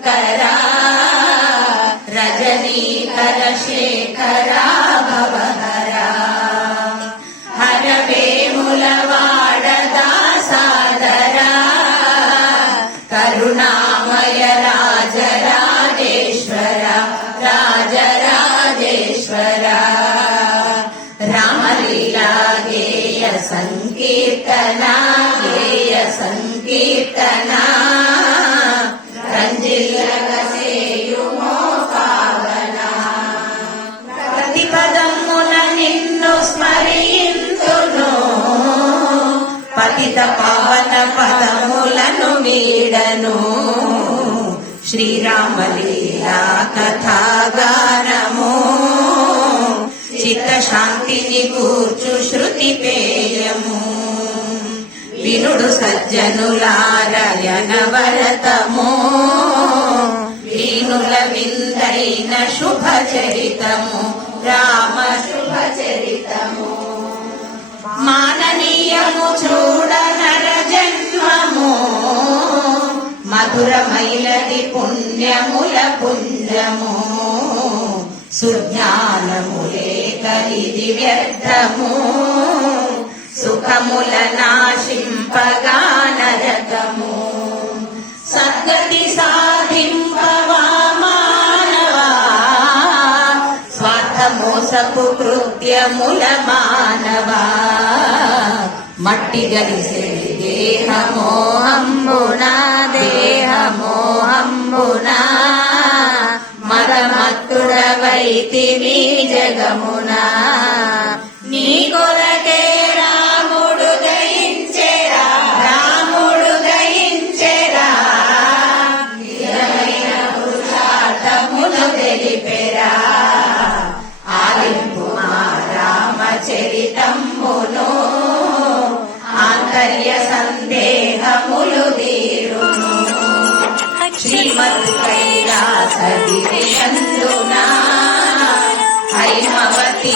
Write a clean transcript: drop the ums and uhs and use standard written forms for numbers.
కరా రజనీకర శేఖరా భవహరా హరవేముల వాడదా సాదరా కరుణామయ రాజరాజేశ్వర రాజరాజేశ్వర రామలీలా గేయ సంకీర్తన గేయ సంకీర్తన రంజిల్లగసేయుమో పావన ప్రతిపదమున నిన్ను స్మరింతును పతిత పావన పదములను వీడను శ్రీరామలీలా కథాగానము చిత్త శాంతిని కూర్చు శృతి పేయము వినుడు సజ్జనులారయన వరతము వీనుల విందైన శుభ చరితము రామ శుభ చరితము మాననీయము చూడ నర జన్మము మధురమైనది పుణ్యముల పుంజము సుజ్ఞానములేక ఇది వ్యర్థము సుఖముల నాశింపగా నరకము సద్గతి సాధింపవా మానవా స్వార్థమోసపు కృత్యముల మానవా మట్టి గడిసే దేహమోహంబునా దేహమోహంబునా మదమత్తుడవైతివి జగమునా నీ కొరకే రాముడు దయించెరా రాముడు దయించెరా నిజమైన పురుషార్థమును తెలిపెరా ఆలింపు మా రామచరితమ్మును ఆంతర్య సందేహములు తీరును శ్రీమద్ కైలాస గిరియందునా హైమవతి